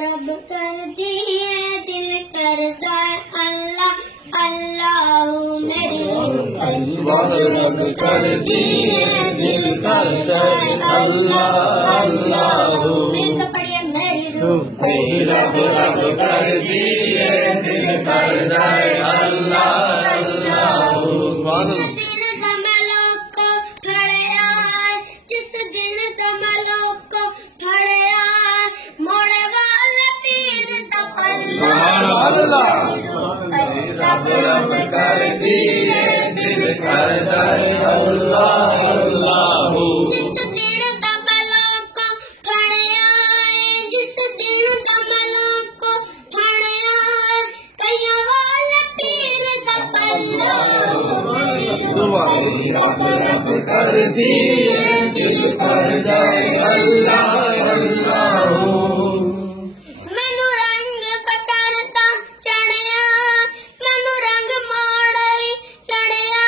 رب کر دیے دل کرتا ہے اللہ اللہ میری روح اسباب رب کر دیے دل کرتا ہے اللہ اللہ پڑھیے میری روح رب رب کر دیے دل کرتا ہے اللہ اللہ جس دن کملوں کو پھڑیا موڑے والے پیر دا پلہ رب رب کر دیے دل کرتا ہے اللہ اللہ جس دن کملوں کو پھڑیا جس دن کملوں کو پھڑیا کئیوں والے پیر دا پلہ رب رب کر دیے دل کرتا ہے اللہ اللہ مینو رنگ پکڑتا چڑھیا مینو رنگ موڑی چڑھیا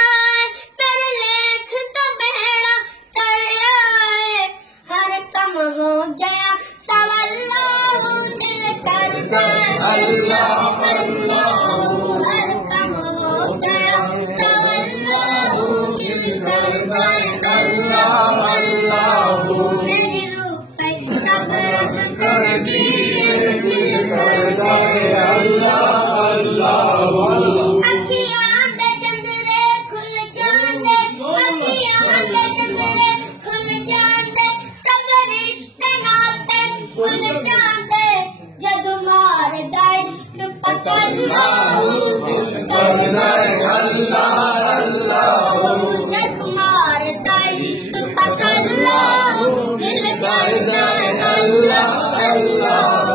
میرے لیکھ تو بیڑا تریا ہر کم ہو گیا سواللہ دل کرتا ہے اللہ اللہ ہر کم ہو گیا سواللہ دل کرتا ہے اللہ اللہ میری روح رب رب کر دیے دل کرتا ہے اللہ اللہ اکھیاں دے جندرے کھل جاندے اکھیاں دے جندرے کھل جاندے سب رشتے ناتے کھل جاندے جد ماردا عشق پتہ اللہ کرتا ہے اللہ اللہ جد ماردا عشق پتہ اللہ دل کرتا ہے اللہ اللہ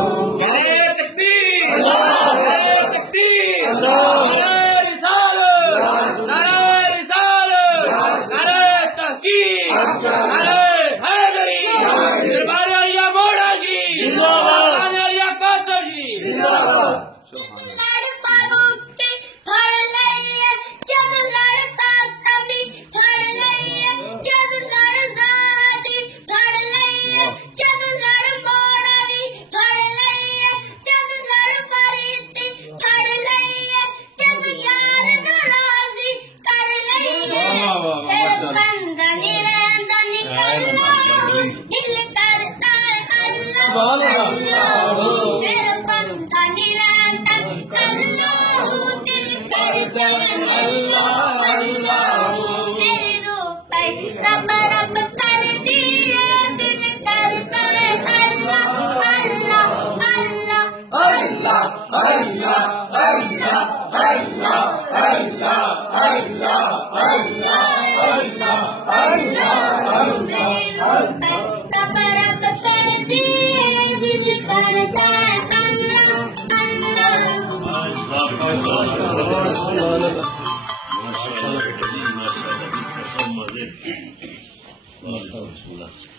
ماشاءاللہ